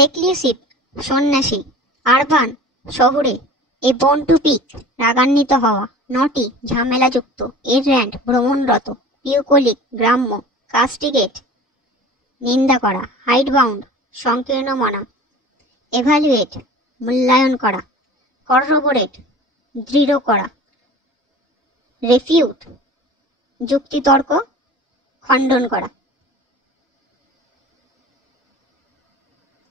রেক্লিউসিভ সন্ন্যাসী, আরবান শহুরে, এ বোন টু পিক রাগান্বিত হওয়া, নটি ঝামেলাযুক্ত, এরর্যান্ট ভ্রমণরত, বিউকোলিক গ্রাম্য, কাস্টিগেট নিন্দা করা, হাইডবাউন্ড সংকীর্ণ মনা, এভালুয়েট মূল্যায়ন করা, কররোবোরেট দৃঢ় করা, রেফিউট যুক্তিতর্ক খণ্ডন করা,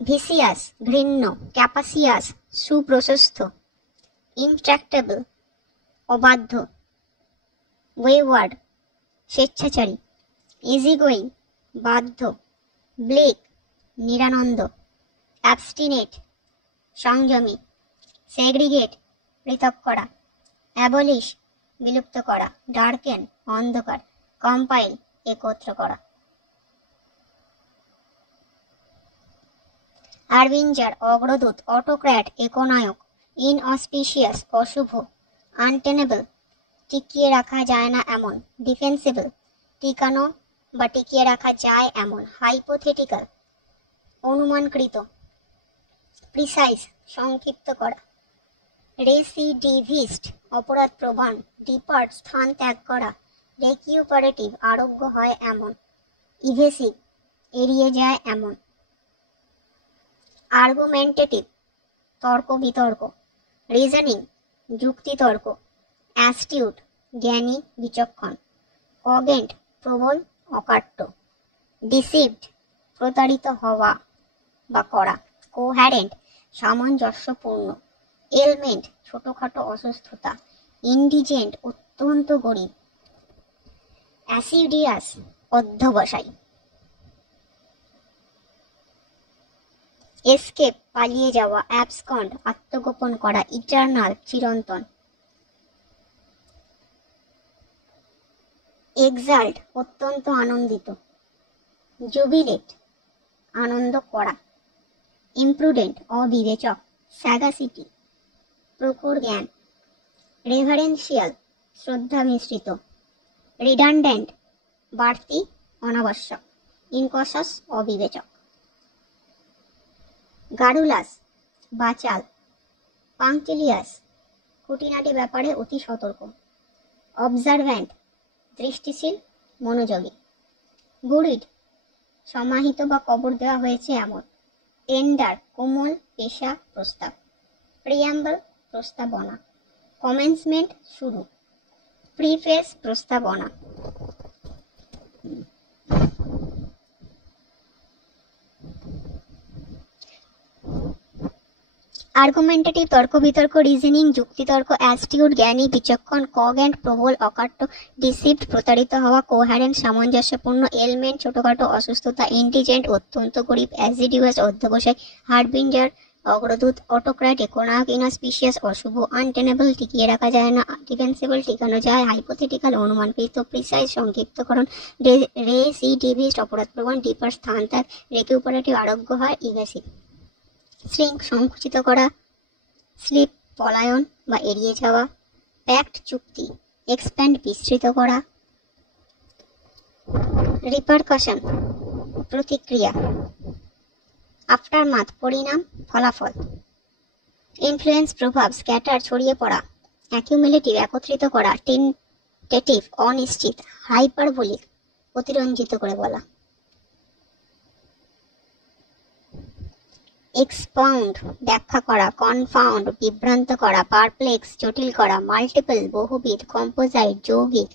ভিসিয়াস ঘৃণ্য, ক্যাপাসিয়াস সুপ্রশস্ত, ইনট্রাক্টেবল অবাধ্য, ওয়েওয়ার্ড স্বেচ্ছাচারী, ইজিগোয়িং বাধ্য, ব্লেক নিরানন্দ, অ্যাবস্টিনেট সংযমী, সেগ্রিগেট পৃথক করা, অ্যাবলিশ বিলুপ্ত করা, ডার্কেন অন্ধকার, কম্পাইল একত্র করা। হারবিঞ্জার অগ্রদূত, অটোক্র্যাট একনায়ক, ইনঅসপিশিয়াস অশুভ, আনটেনেবল টিকিয়ে রাখা যায় না এমন, ডিফেন্সিবল টিকানো বা টিকিয়ে রাখা যায় এমন, হাইপোথেটিক্যাল অনুমানকৃত, প্রিসাইজ সংক্ষিপ্ত করা, রেসিডিভিস্ট অপরাধ প্রবণ, ডিপার্ট স্থান ত্যাগ করা, রেকিউপারেটিভ আরোগ্য হয় এমন, ইভেসিভ এড়িয়ে যায় এমন, আর্গুমেন্টেটিভ তর্ক বিতর্ক, রিজনিং যুক্তিতর্ক, অ্যাস্টিউট জ্ঞানী বিচক্ষণ, কগেন্ট প্রবল অকাট্য, ডিসিভড প্রতারিত হওয়া বা করা, কোহ্যারেন্ট সামঞ্জস্যপূর্ণ, এলমেন্ট ছোটখাটো অসুস্থতা, ইন্ডিজেন্ট অত্যন্ত গরিব, অ্যাসিডিয়াস অধ্যবসায়ী, এসকেপ পালিয়ে যাওয়া, অ্যাবসকন্ড আত্মগোপন করা, ইটারনাল চিরন্তন, এক্সাল্ট অত্যন্ত আনন্দিত, জুবিলেট আনন্দ করা, ইমপ্রুডেন্ট অবিবেচক, স্যাগাসিটি প্রখর জ্ঞান, রেভারেন্সিয়াল শ্রদ্ধা মিশ্রিত, রিডান্ডেন্ট বাড়তি অনাবশ্যক, ইনকশাস অবিবেচক, গারুলাস বাচাল, পাংটিলিয়াস খুঁটিনাটি ব্যাপারে অতি সতর্ক, অবজারভ্যান্ট দৃষ্টিশীল মনোযোগী, বুরিড সমাহিত বা কবর দেওয়া হয়েছে এমন, টেন্ডার কোমল পেশা প্রস্তাব, প্রিয়াম্বল প্রস্তাবনা, কমেন্সমেন্ট শুরু, প্রিফেস প্রস্তাবনা, আর্গুমেন্টেটিভ তর্ক বিতর্ক, রিজনিং যুক্তিতর্ক, অ্যাস্টিউট জ্ঞানী বিচক্ষণ, কগেন্ট প্রবল অকাট্য, ডিসিভড প্রতারিত হওয়া, কোহ্যারেন্ট সামঞ্জস্যপূর্ণ, এলমেন্ট ছোটখাটো অসুস্থতা, ইন্ডিজেন্ট অত্যন্ত গরিব, অ্যাসিডিউয়াস অধ্যবসায়, হারবিঞ্জার অগ্রদূত, অটোক্র্যাট একনায়ক, ইনঅসপিশিয়াস অশুভ, আনটেনেবল টিকিয়ে রাখা যায় না, ডিফেন্সিবল টিকানো যায়, হাইপোথেটিক্যাল অনুমানকৃত, প্রিসাইজ সংক্ষিপ্তকরণ, রেসিডিভিস্ট অপরাধপ্রবণ, ডিপার স্থান ত্যাগ, রেকিউপারেটিভ আরোগ্য হয়, ইভেসিভ শ্রিঙ্ক সংকুচিত করা, স্লিপ পলায়ন বা এড়িয়ে যাওয়া, প্যাক্ট চুক্তি, এক্সপ্যান্ড বিস্তৃত করা, রিপারকাশন প্রতিক্রিয়া, আফটারমাথ পরিণাম ফলাফল, ইনফ্লুয়েন্স প্রভাব, স্ক্যাটার ছড়িয়ে পড়া, অ্যাকিউমুলেটিভ একত্রিত করা, টেন্টেটিভ অনিশ্চিত, হাইপারবোলিক অতিরঞ্জিত করে বলা, এক্সপাউন্ড ব্যাখ্যা করা, কনফাউন্ড বিভ্রান্ত করা, পারপ্লেক্স জটিল করা, মাল্টিপল বহুবিধ, কম্পোজাইট যৌগিক,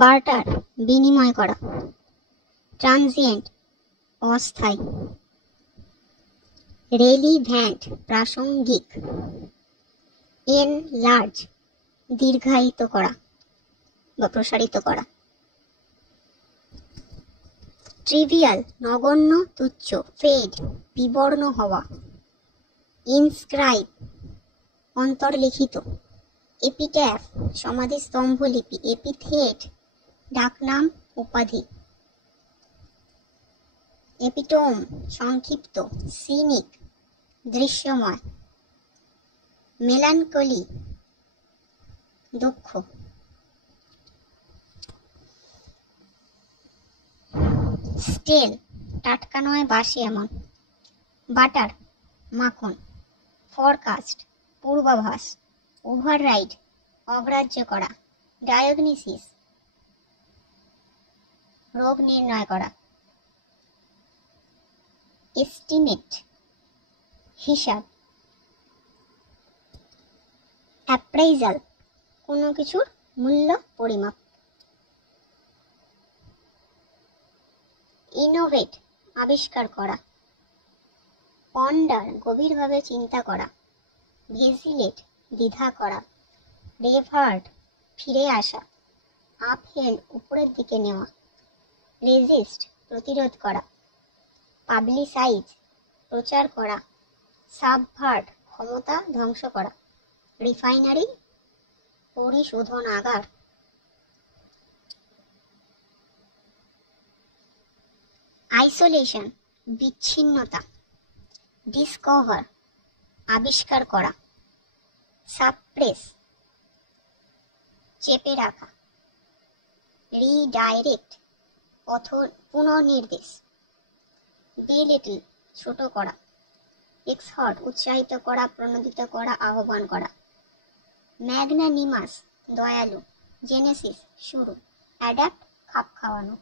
বার্টার বিনিময় করা, ট্রানজিয়েন্ট অস্থায়ী, রেলিভ্যান্ট প্রাসঙ্গিক, এনলার্জ দীর্ঘায়িত করা বা প্রসারিত করা, ট্রিভিয়াল নগণ্য তুচ্ছ, ফেড বিবর্ণ হওয়া, ইনস্ক্রাইব অন্তর্লিখিত, এপিট্যাফ সমাধিস্তম্ভ লিপি, এপিথেট ডাকনাম উপাধি, এপিটোম সংক্ষিপ্ত, সিনিক দৃশ্যময়, মেলানকলি দুঃখ, স্টেল, টাটকা নয় বাসি এমন। বাটার, মাখন। ফরকাস্ট, পূর্বাভাস। ওভাররাইড, অগ্রাহ্য করা। ডায়াগনোসিস, রোগ নির্ণয় করা। এস্টিমেট, হিসাব। অ্যাপ্রাইজাল, কোনো কিছুর মূল্য পরিমাপ। ইনোভেট, আবিষ্কার করা। পন্ডার, গভীরভাবে চিন্তা করা। ভেসিলেট, দ্বিধা করা। রেভার্ট, ফিরে আসা। আপহেল্ড, উপরের দিকে নেওয়া। রেজিস্ট, প্রতিরোধ করা। পাবলিসাইজ, প্রচার করা। সাবভার্ট, ক্ষমতা ধ্বংস করা। রিফাইনারি, পরিশোধনাগার। আইসোলেশন, বিচ্ছিন্নতা। ডিসকভার, আবিষ্কার করা। সাপ্রেস, চেপে রাখা। রিডাইরেক্ট, পুনর্নির্দেশ। বেলিটল, ছোট করা। এক্সহর্ট, উৎসাহিত করা, প্রণোদিত করা, আহ্বান করা। ম্যাগনানিমাস, দয়ালু। জেনেসিস, শুরু। অ্যাডাপ্ট, খাপ খাওয়ানো।